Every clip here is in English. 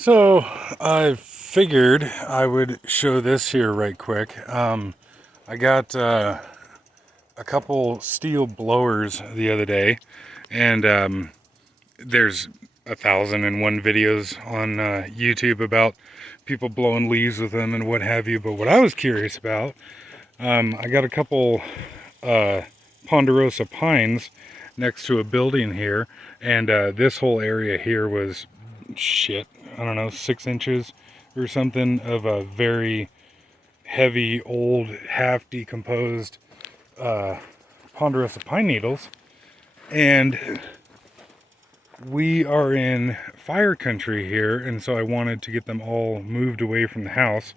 So I figured I would show this here right quick. I got a couple Stihl blowers the other day, and there's 1,001 videos on YouTube about people blowing leaves with them and what have you. But what I was curious about, I got a couple ponderosa pines next to a building here, and this whole area here was shit, I don't know, 6 inches or something of a very heavy, old, half decomposed ponderosa pine needles. And we are in fire country here, and so I wanted to get them all moved away from the house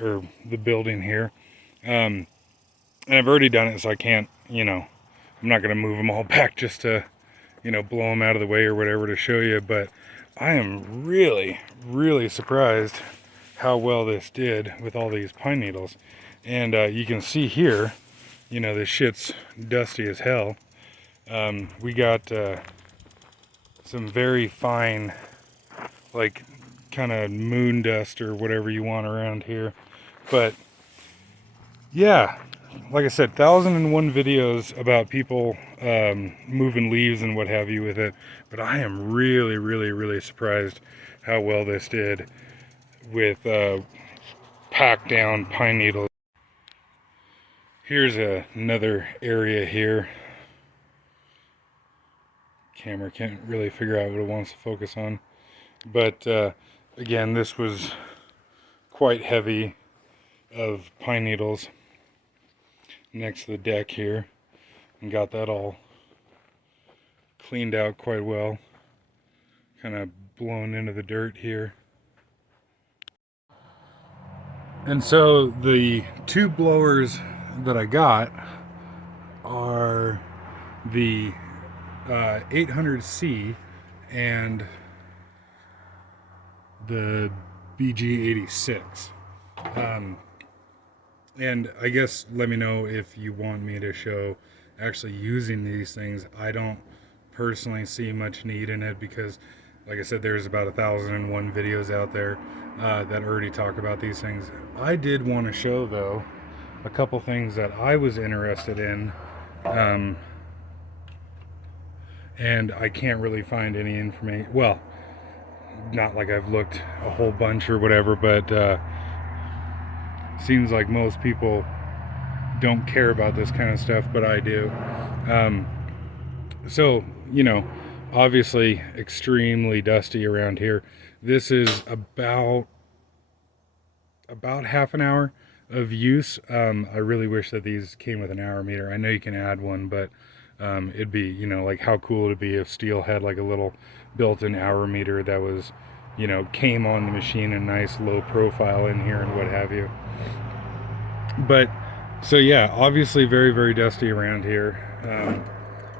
or the building here. And I've already done it, so I can't, I'm not going to move them all back just to, blow them out of the way or whatever to show you. But I am really, really surprised how well this did with all these pine needles. And you can see here, this shit's dusty as hell. We got some very fine, like, kind of moon dust or whatever you want around here. But yeah, like I said, 1,001 videos about people moving leaves and what have you with it. But I am really, really, really surprised how well this did with packed down pine needles. Here's another area here. Camera can't really figure out what it wants to focus on. But again, this was quite heavy of pine needles next to the deck here, and got that all cleaned out quite well, kind of blown into the dirt here. And so the two blowers that I got are the 800C and the BG86. And I guess let me know if you want me to show actually using these things. I don't personally see much need in it because, like I said, there's about 1,001 videos out there that already talk about these things. I did want to show, though, a couple things that I was interested in, and I can't really find any information. Well, not like I've looked a whole bunch or whatever, but seems like most people don't care about this kind of stuff, but I do. So, obviously extremely dusty around here. This is about half an hour of use. I really wish that these came with an hour meter. I know you can add one, but it'd be, like, how cool would it be if Stihl had like a little built-in hour meter that was, came on the machine, a nice low profile in here and what have you. But so yeah, obviously very, very dusty around here.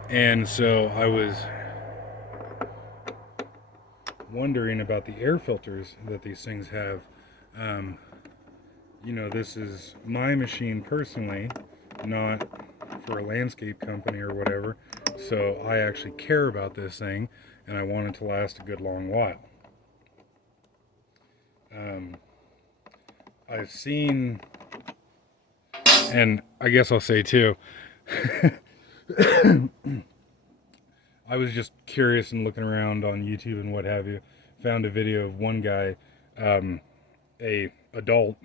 And so I was wondering about the air filters that these things have. This is my machine personally, not for a landscape company or whatever. So I actually care about this thing, and I want it to last a good long while. I've seen, and I guess I'll say too, I was just curious and looking around on YouTube and what have you. Found a video of one guy, a adult,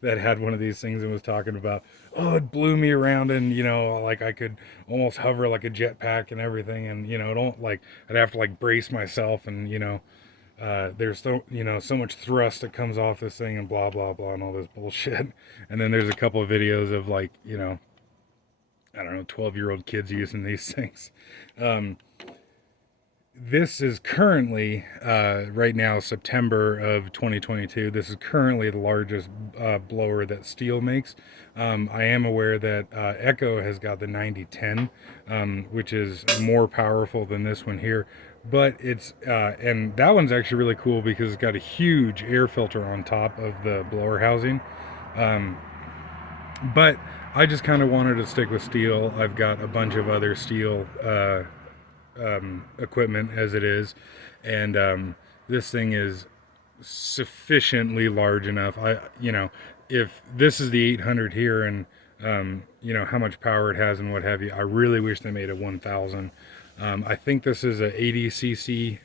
that had one of these things and was talking about, oh, it blew me around, and like I could almost hover like a jetpack and everything, and don't like I'd have to like brace myself, and there's so much thrust that comes off this thing and blah blah blah and all this bullshit. And then there's a couple of videos of like I don't know, 12-year-old kids using these things. This is currently, right now, September of 2022, this is currently the largest blower that Stihl makes. I am aware that Echo has got the 9010, which is more powerful than this one here. But it's, and that one's actually really cool because it's got a huge air filter on top of the blower housing. But I just kind of wanted to stick with Stihl. I've got a bunch of other Stihl equipment as it is, and this thing is sufficiently large enough. If this is the 800 here, and how much power it has and what have you, I really wish they made a 1000. I think this is a 80cc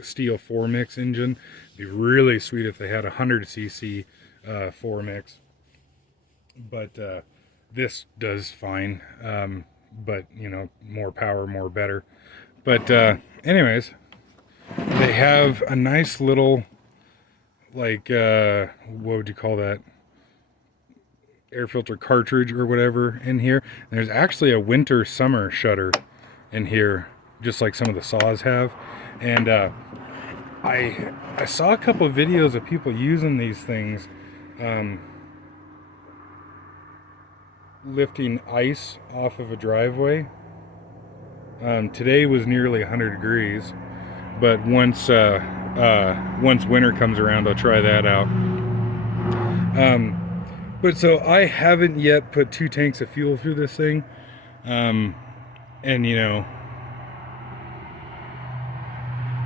Stihl 4-mix engine. It'd be really sweet if they had a 100cc 4-mix, but this does fine. But more power, more better. But anyways, they have a nice little, like, what would you call that, air filter cartridge or whatever in here. And there's actually a winter summer shutter in here, just like some of the saws have. And I saw a couple of videos of people using these things, lifting ice off of a driveway. Today was nearly 100 degrees, but once winter comes around, I'll try that out. But so I haven't yet put 2 tanks of fuel through this thing, and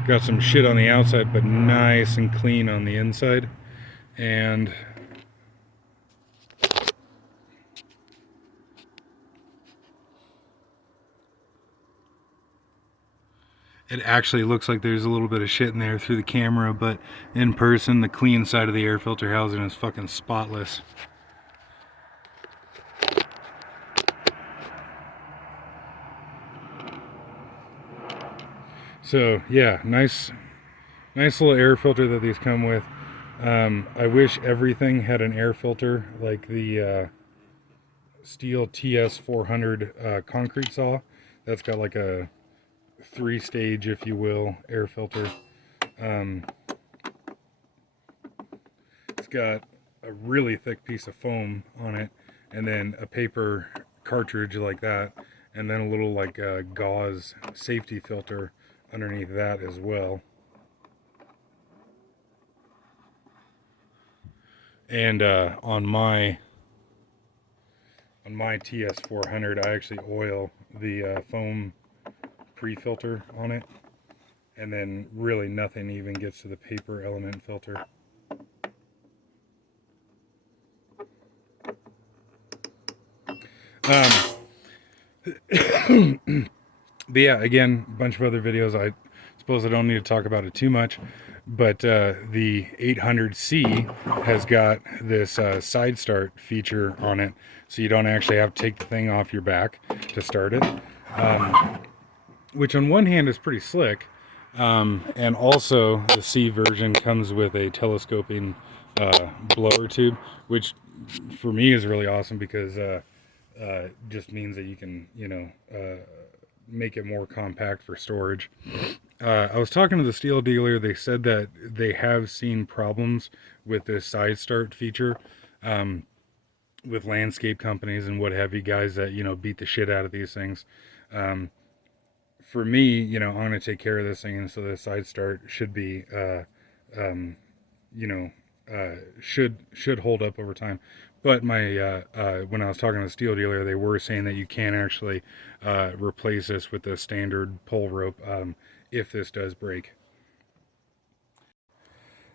got some shit on the outside, but nice and clean on the inside. And it actually looks like there's a little bit of shit in there through the camera, but in person, the clean side of the air filter housing is fucking spotless. So yeah, nice little air filter that these come with. I wish everything had an air filter like the Stihl TS400 concrete saw. That's got like a 3-stage, if you will, air filter. It's got a really thick piece of foam on it, and then a paper cartridge like that, and then a little like gauze safety filter underneath that as well. And on my TS400, I actually oil the foam pre-filter on it, and then really nothing even gets to the paper element filter. But yeah, again, a bunch of other videos. I suppose I don't need to talk about it too much, but the 800C has got this side start feature on it, so you don't actually have to take the thing off your back to start it, which on one hand is pretty slick, and also the C version comes with a telescoping blower tube, which for me is really awesome because just means that you can make it more compact for storage. I was talking to the Stihl dealer. They said that they have seen problems with this side start feature with landscape companies and what have you guys that beat the shit out of these things. For me, I'm going to take care of this thing, and so the side start should be should hold up over time. But my when I was talking to the Stihl dealer, they were saying that you can actually replace this with the standard pull rope if this does break.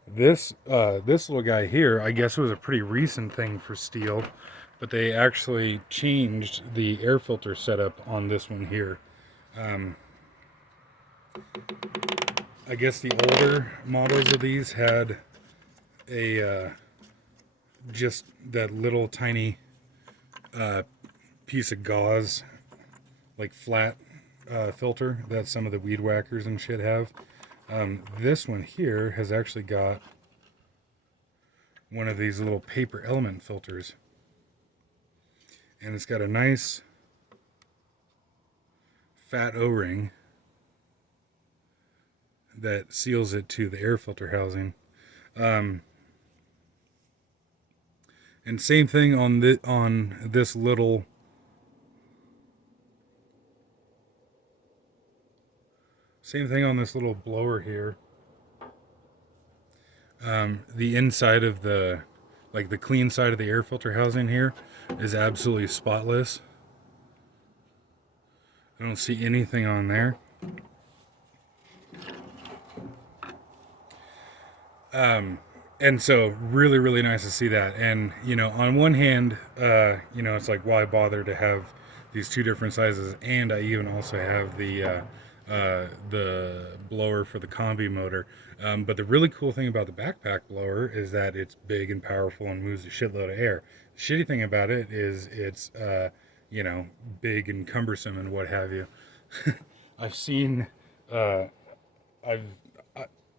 This little guy here, I guess, was a pretty recent thing for Stihl, but they actually changed the air filter setup on this one here. I guess the older models of these had a just that little tiny piece of gauze, like flat filter that some of the weed whackers and shit have. This one here has actually got one of these little paper element filters, and it's got a nice fat O-ring that seals it to the air filter housing. And same thing on this little blower here. The inside of the clean side of the air filter housing here is absolutely spotless. I don't see anything on there. And so really, really nice to see that. And, you know, on one hand, you know, it's like, why bother to have these two different sizes? And I even also have the blower for the Combi motor. But the really cool thing about the backpack blower is that it's big and powerful and moves a shitload of air. The shitty thing about it is it's, you know, big and cumbersome and what have you. I've seen, uh, I've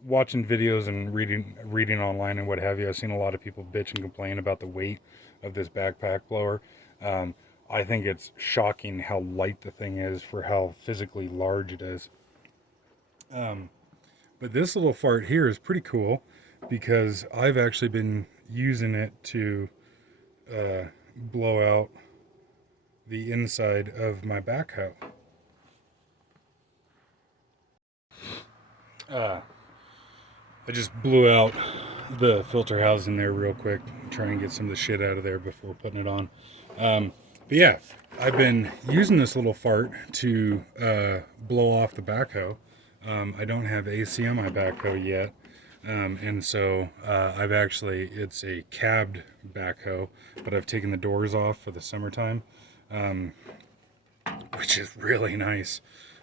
watching videos and reading online and what have you. I've seen a lot of people bitch and complain about the weight of this backpack blower. Um, I think it's shocking how light the thing is for how physically large it is. Um, but this little fart here is pretty cool because I've actually been using it to blow out the inside of my backhoe. Uh, I just blew out the filter housing there real quick, trying to get some of the shit out of there before putting it on. But yeah, I've been using this little fart to blow off the backhoe. I don't have AC on my backhoe yet. And so I've actually, it's a cabbed backhoe, but I've taken the doors off for the summertime, um, which is really nice.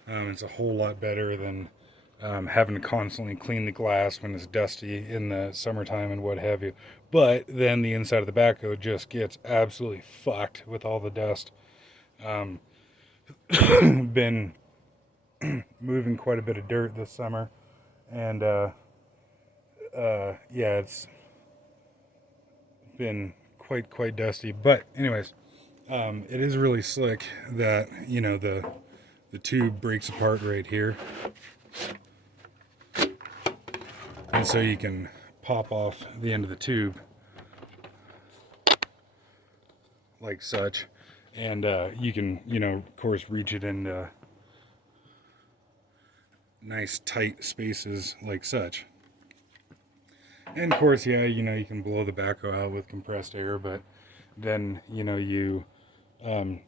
It's a whole lot better than having to constantly clean the glass when it's dusty in the summertime and what have you. But then the inside of the backhoe just gets absolutely fucked with all the dust. Um, been moving quite a bit of dirt this summer, and yeah, it's been quite dusty. But anyways, it is really slick that you know the tube breaks apart right here, and so you can pop off the end of the tube like such, and you can, you know, of course, reach it into nice tight spaces like such. And of course, yeah, you know, you can blow the backhoe out with compressed air, but then, you know, you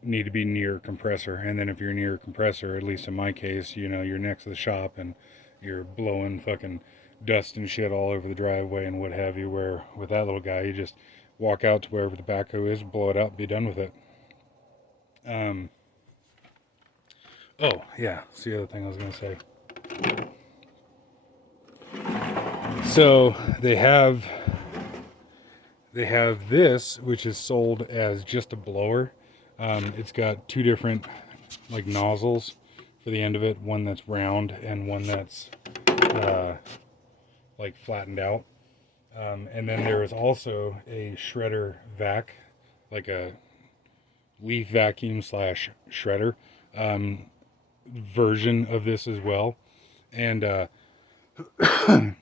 need to be near a compressor. And then if you're near a compressor, at least in my case, you know, you're next to the shop and you're blowing fucking dust and shit all over the driveway and what have you, where with that little guy, you just walk out to wherever the backhoe is, blow it out, be done with it. Oh, yeah, that's the other thing I was going to say. So they have this, which is sold as just a blower. It's got two different like nozzles for the end of it, one that's round and one that's like flattened out. And then there is also a shredder vac, like a leaf vacuum slash shredder version of this as well. And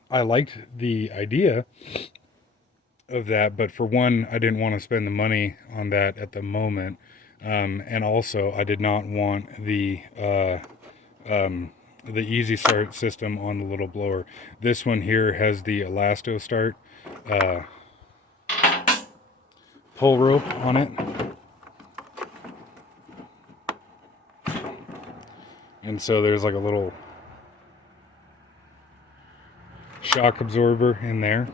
I liked the idea of that, but for one, I didn't want to spend the money on that at the moment, and also I did not want the easy start system on the little blower. This one here has the elasto start pull rope on it, and so there's like a little shock absorber in there.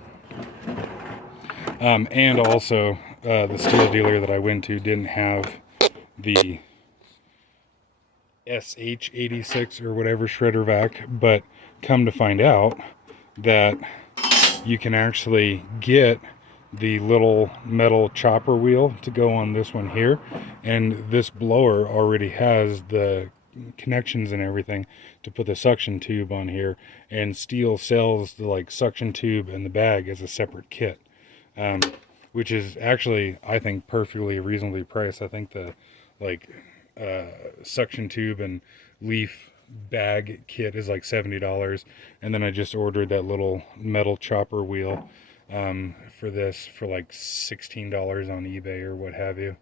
And also, the Stihl dealer that I went to didn't have the SH86 or whatever shredder vac, but come to find out that you can actually get the little metal chopper wheel to go on this one here, and this blower already has the connections and everything to put the suction tube on here, and Stihl sells the like suction tube and the bag as a separate kit, which is actually, I think, perfectly reasonably priced. I think the like suction tube and leaf bag kit is like $70, and then I just ordered that little metal chopper wheel for this for like $16 on eBay or what have you.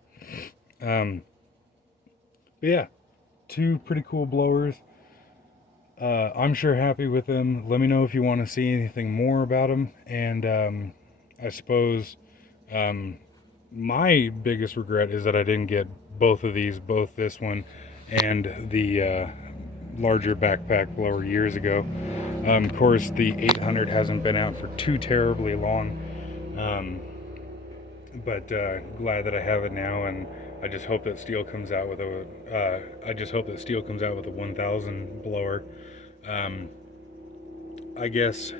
But yeah, two pretty cool blowers. I'm sure happy with them. Let me know if you want to see anything more about them. And I suppose my biggest regret is that I didn't get both of these, both this one and the larger backpack blower years ago. Of course, the 800 hasn't been out for too terribly long, but glad that I have it now, and I just hope that Stihl comes out with a. I just hope that Stihl comes out with a 1000 blower. Um, I guess.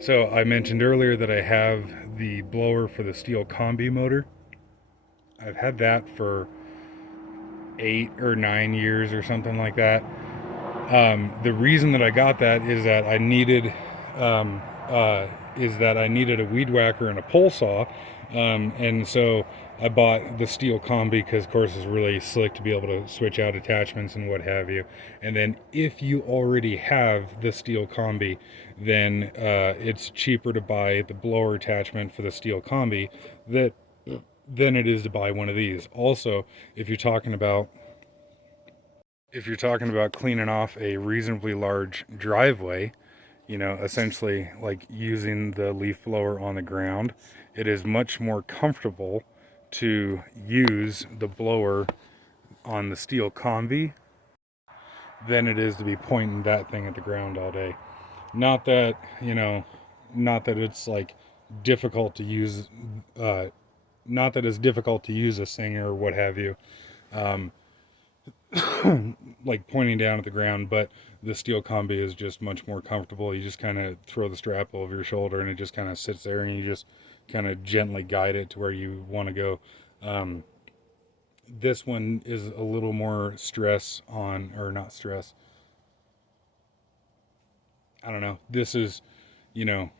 So I mentioned earlier that I have the blower for the Stihl Combi motor. I've had that for 8 or 9 years or something like that. The reason that I got that is that I needed um, a weed whacker and a pole saw, and so I bought the Stihl Combi because, of course, it's really slick to be able to switch out attachments and what have you. And then if you already have the Stihl Combi, then it's cheaper to buy the blower attachment for the Stihl Combi that than it is to buy one of these. Also, if you're talking about cleaning off a reasonably large driveway, essentially like using the leaf blower on the ground, it is much more comfortable to use the blower on the Stihl Combi than it is to be pointing that thing at the ground all day. Not that, not that it's like difficult to use, not that it's difficult to use a singer or what have you. Um, like pointing down at the ground, but the Stihl Combi is just much more comfortable. You just kind of throw the strap over your shoulder and it just kind of sits there, and you just kind of gently guide it to where you want to go. This one is a little more stress on, or not stress. I don't know. This is, you know,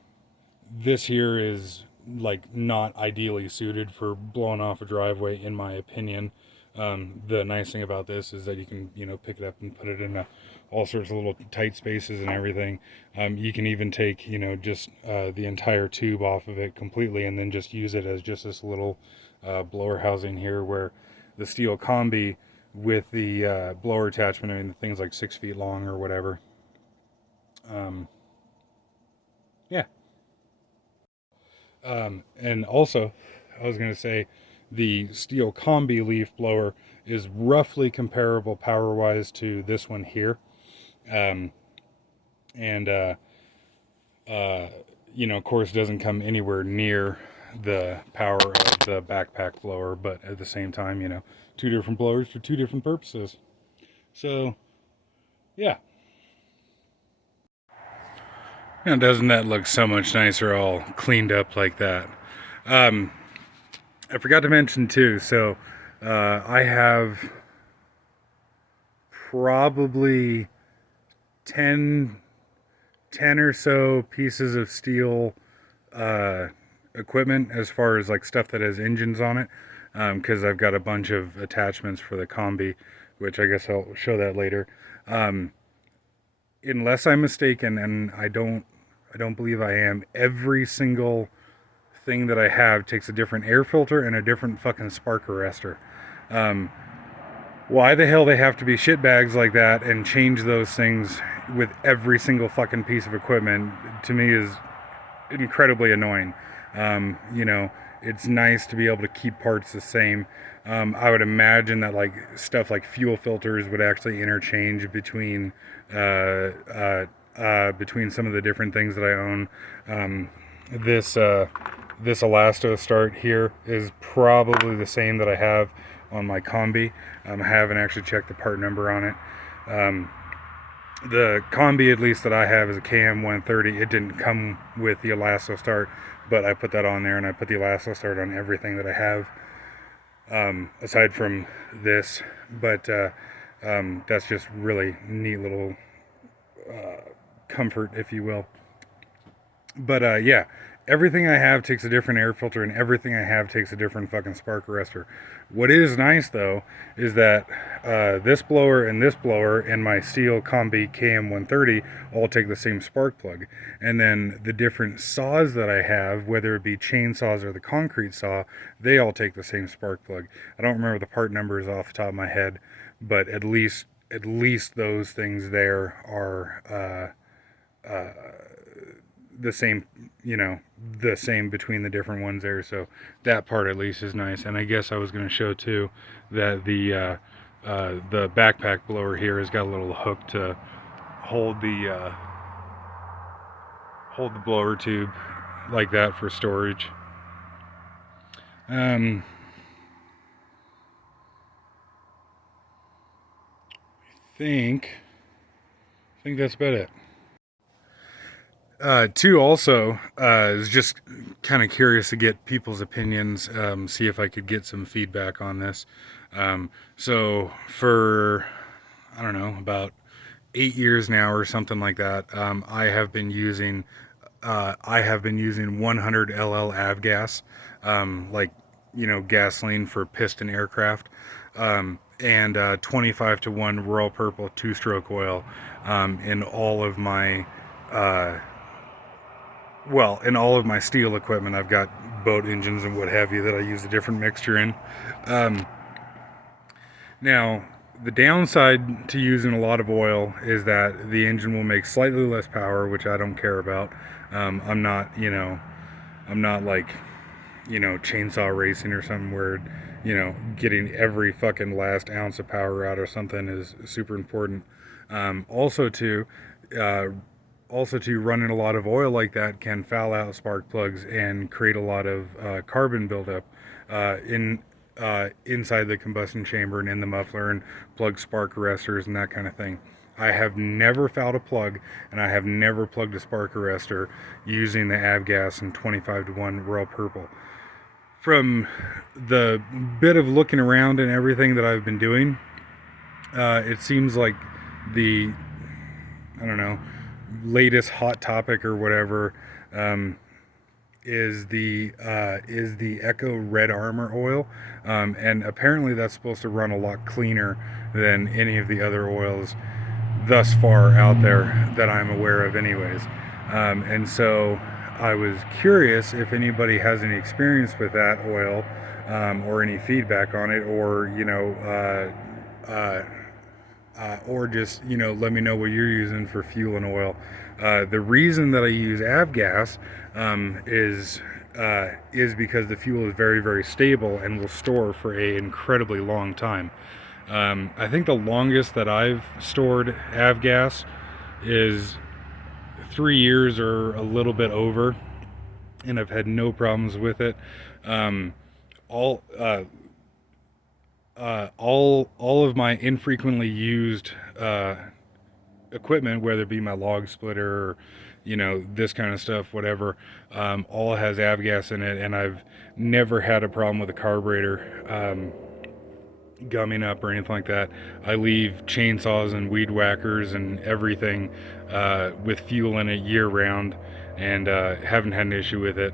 this here is like not ideally suited for blowing off a driveway, in my opinion. The nice thing about this is that you can, pick it up and put it in all sorts of little tight spaces and everything. You can even take, just the entire tube off of it completely, and then just use it as just this little blower housing here, where the Stihl Combi with the blower attachment, I mean, the thing's like 6 feet long or whatever. Yeah. And also, I was going to say, the Stihl Combi leaf blower is roughly comparable power wise to this one here. Um, and, of course, doesn't come anywhere near the power of the backpack blower, but at the same time, two different blowers for two different purposes. So, yeah. Now, doesn't that look so much nicer all cleaned up like that? Um, I forgot to mention too, so I have probably 10, 10 or so pieces of Stihl equipment, as far as like stuff that has engines on it, because I've got a bunch of attachments for the Combi, which I guess I'll show that later. Um, unless I'm mistaken, and I don't believe I am, every single thing that I have takes a different air filter and a different fucking spark arrestor. Um, why the hell they have to be shitbags like that and change those things with every single fucking piece of equipment, to me, is incredibly annoying. It's nice to be able to keep parts the same. I would imagine that like stuff like fuel filters would actually interchange between some of the different things that I own. This Elasto start here is probably the same that I have on my Combi. I haven't actually checked the part number on it. The Combi, at least that I have, is a KM130. It didn't come with the Elasto start, but I put that on there, and I put the Elasto start on everything that I have, aside from this. But that's just really neat little comfort, if you will. But yeah, everything I have takes a different air filter, and everything I have takes a different fucking spark arrestor. What is nice though is that this blower and my Stihl Combi KM130 all take the same spark plug, and then the different saws that I have, whether it be chainsaws or the concrete saw, they all take the same spark plug. I don't remember the part numbers off the top of my head, but at least those things there are the same, the same between the different ones there. So that part at least is nice. And I guess I was going to show too that the backpack blower here has got a little hook to hold the blower tube like that for storage. I think that's about it. Two, also, is just kind of curious to get people's opinions, see if I could get some feedback on this. So for, I don't know, about 8 years now or something like that, I have been using 100 LL avgas, like, gasoline for piston aircraft, and 25 to 1 Royal Purple two-stroke oil, in all of my in all of my Stihl equipment. I've got boat engines and what have you that I use a different mixture in. Now, the downside to using a lot of oil is that the engine will make slightly less power, which I don't care about. I'm not, like, chainsaw racing or something where, getting every fucking last ounce of power out or something is super important. Also, to running a lot of oil like that can foul out spark plugs and create a lot of carbon buildup inside the combustion chamber and in the muffler, and plug spark arresters and that kind of thing. I have never fouled a plug, and I have never plugged a spark arrestor using the avgas and 25 to 1 Royal Purple. From the bit of looking around and everything that I've been doing, it seems like the, I don't know, latest hot topic or whatever, is the Echo Red Armor oil, and apparently that's supposed to run a lot cleaner than any of the other oils thus far out there that I'm aware of, anyways. And so I was curious if anybody has any experience with that oil, or any feedback on it, or or just, let me know what you're using for fuel and oil. The reason that I use avgas, is because the fuel is very, very stable and will store for an incredibly long time. I think the longest that I've stored avgas is 3 years or a little bit over, and I've had no problems with it. All of my infrequently used equipment, whether it be my log splitter or, this kind of stuff, whatever, all has avgas in it, and I've never had a problem with a carburetor gumming up or anything like that. I leave chainsaws and weed whackers and everything with fuel in it year round, and haven't had an issue with it.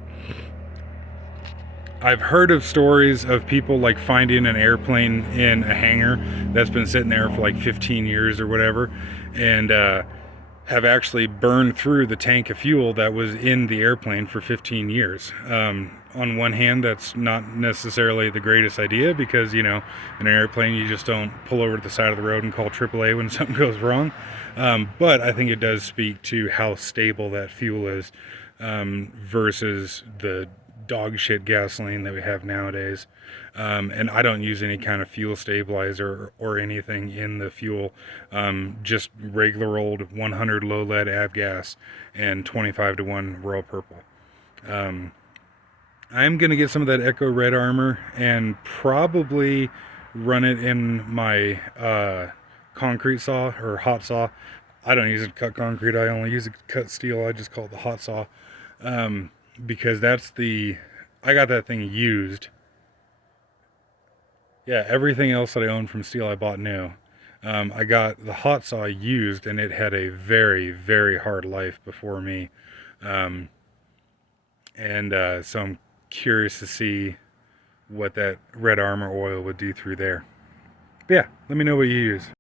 I've heard of stories of people like finding an airplane in a hangar that's been sitting there for like 15 years or whatever, and have actually burned through the tank of fuel that was in the airplane for 15 years. On one hand, that's not necessarily the greatest idea, because, in an airplane you just don't pull over to the side of the road and call AAA when something goes wrong. But I think it does speak to how stable that fuel is, versus the dog shit gasoline that we have nowadays. And I don't use any kind of fuel stabilizer or anything in the fuel. Just regular old 100 low lead avgas and 25 to 1 Royal Purple. I'm gonna get some of that Echo Red Armor and probably run it in my concrete saw or hot saw. I don't use it to cut concrete, I only use it to cut steel. I just call it the hot saw. Because I got that thing used. Yeah, everything else that I own from Stihl I bought new. I got the hot saw used, and it had a very, very hard life before me. So I'm curious to see what that Red Armor oil would do through there. But yeah, let me know what you use.